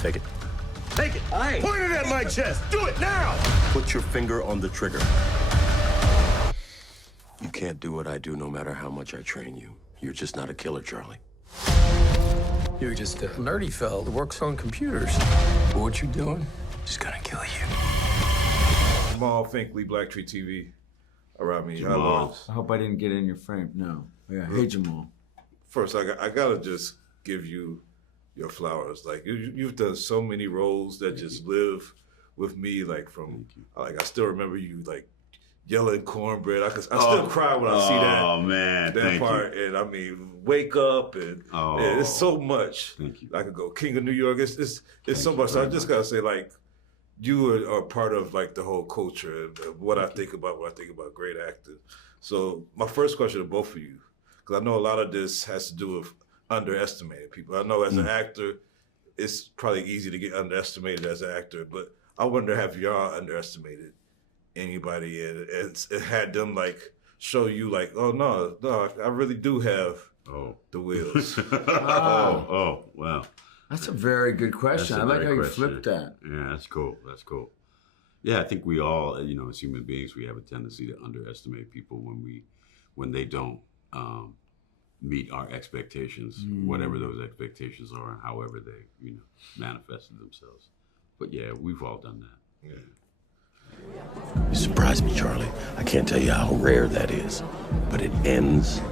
Take it. Take it! Aye. Point it at my chest! Do it now! Put your finger on the trigger. You can't do what I do no matter how much I train you. You're just not a killer, Charlie. You're just a nerdy fellow that works on computers. But what you're doing is gonna kill you. Jamaal Finkley, BlackTree TV. Rami Jamal. Malek. I hope I didn't get in your frame. No. Yeah, hey, Jamal. First, I gotta just give you your flowers. Like you've done so many roles that just live with me. Like I still remember you like yelling Cornbread. I still cry when I see that. Oh man, that part. And I mean, Wake Up and it's so much. Thank you. I could go King of New York. It's so much. So I just gotta say, like, you are part of like the whole culture and what I think about when I think about great actors. So my first question to both of you, because I know a lot of this has to do with underestimating people. I know as an actor, it's probably easy to get underestimated as an actor, but I wonder, have y'all underestimated anybody and it had them like show you like, oh no, I really do have the wheels. Wow. That's a very good question. I like how you flipped that. Yeah, that's cool. That's cool. Yeah, I think we all, as human beings, we have a tendency to underestimate people when they don't meet our expectations, whatever those expectations are, and however they, manifested themselves. But yeah, we've all done that. Yeah. You surprised me, Charlie. I can't tell you how rare that is, but it ends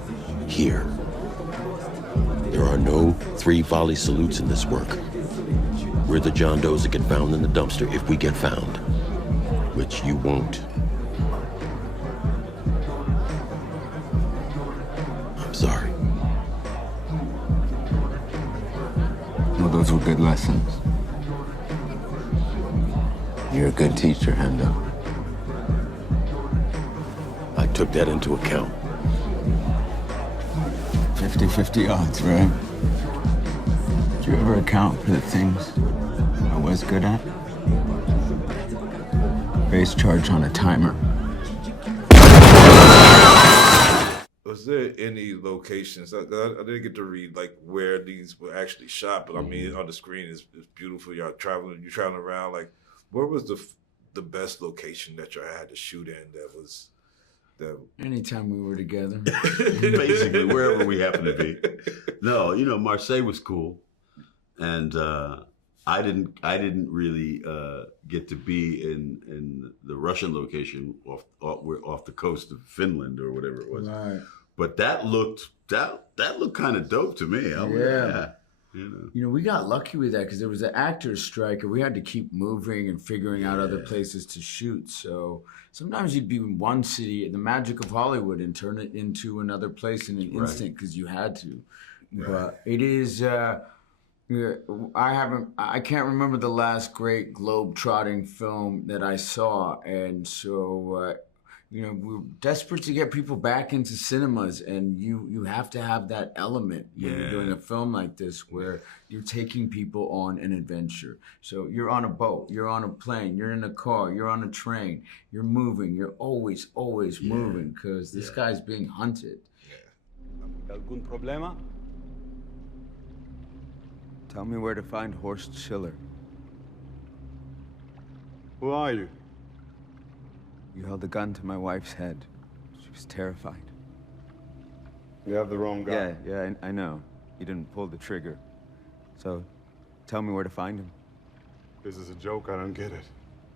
here. There are no 3 volley salutes in this work. We're the John Does that get found in the dumpster if we get found, which you won't. I'm sorry. Well, those were good lessons. You're a good teacher, Hendo. I took that into account. 50-50 odds, right? Did you ever account for the things I was good at? Base charge on a timer. Was there any locations? I didn't get to read like where these were actually shot, but I mean on the screen it's beautiful. You're traveling around. Like, where was the best location that you had to shoot in? Anytime we were together. Basically, wherever we happen to be. No, Marseille was cool, and I didn't really get to be in the Russian location off the coast of Finland or whatever it was. Right. But that looked kind of dope to me. We got lucky with that because there was an actors strike and we had to keep moving and figuring out other places to shoot. So sometimes you'd be in one city, the magic of Hollywood, and turn it into another place in an instant because you had to. Right. But it is. I can't remember the last great globe-trotting film that I saw, and so. We're desperate to get people back into cinemas, and you have to have that element when you're doing a film like this where you're taking people on an adventure. So you're on a boat, you're on a plane, you're in a car, you're on a train, you're moving, you're always moving because this guy's being hunted. ¿Algún problema? Tell me where to find Horst Schiller. Who are you? You held a gun to my wife's head. She was terrified. You have the wrong guy. Yeah, I know. You didn't pull the trigger. So, tell me where to find him. This is a joke, I don't get it.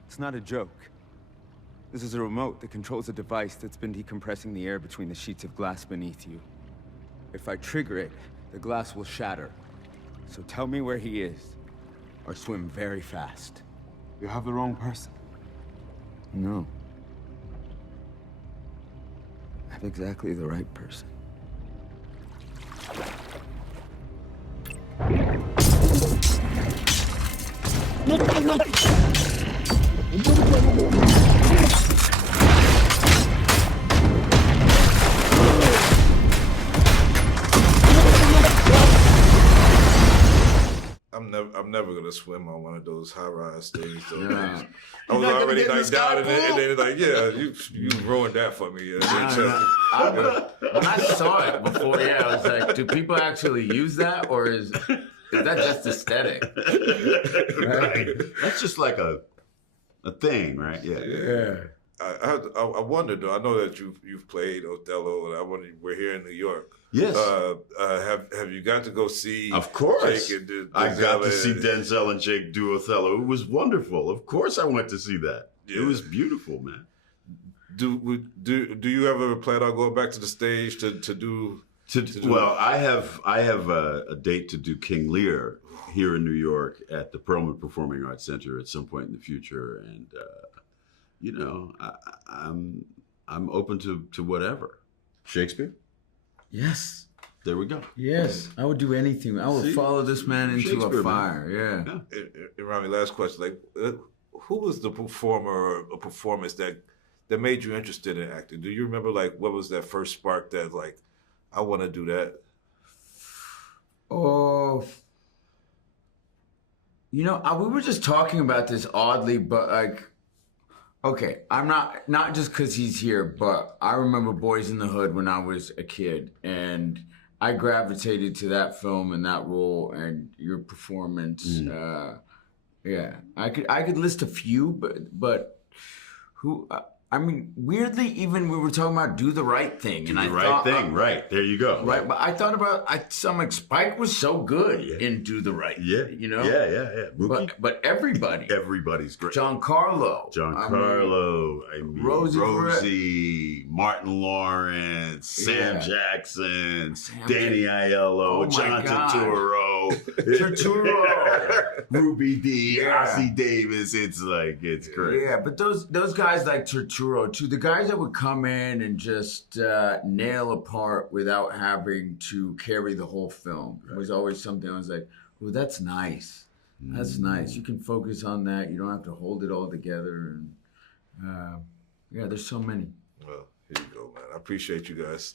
It's not a joke. This is a remote that controls a device that's been decompressing the air between the sheets of glass beneath you. If I trigger it, the glass will shatter. So tell me where he is, or swim very fast. You have the wrong person. No. I have exactly the right person. I'm never gonna swim on one of those high-rise things. So Yeah. I was already like down in it, and then like, you ruined that for me. When I saw it before, I was like, do people actually use that, or is Is that just aesthetic? Right. That's just like a thing, right? Yeah. Yeah. I wonder though. I know that you've played Othello, and I wonder, we're here in New York. Yes. Have you got to go see? Of course. Jake and I got to and- see Denzel and Jake do Othello. It was wonderful. Of course, I went to see that. Yeah. It was beautiful, man. Do you ever plan on going back to the stage to do? Well, I have a date to do King Lear here in New York at the Perlman Performing Arts Center at some point in the future, and you know, I'm open to whatever. Shakespeare. Yes. There we go. Yes. I would do anything. I would follow this man into Shakespeare, a fire. man. Yeah. Rami, last question. Like, who was the performer or a performance that made you interested in acting? Do you remember, like, what was that first spark that, like, I want to do that? Oh, you know, we were just talking about this oddly, but like, okay, I'm not just because he's here, but I remember Boys in the Hood when I was a kid, and I gravitated to that film and that role and your performance. Yeah, I could list a few, but who? I mean, weirdly, even we were talking about Do the Right Thing, and I thought, right? There you go. Right, but I thought about some like Spike was so good in Do the Right Thing, you know? Yeah. Mookie? But Everybody's great. Giancarlo, Rosie, Martin Lawrence, Sam Jackson, Danny Aiello, John Turturro, Ruby Dee, Ossie Davis. It's great. Yeah, but those guys like Turturro too, the guys that would come in and just nail a part without having to carry the whole film was always something I was like, well, that's nice. That's nice. You can focus on that. You don't have to hold it all together. And yeah, there's so many. Well, here you go, man. I appreciate you guys.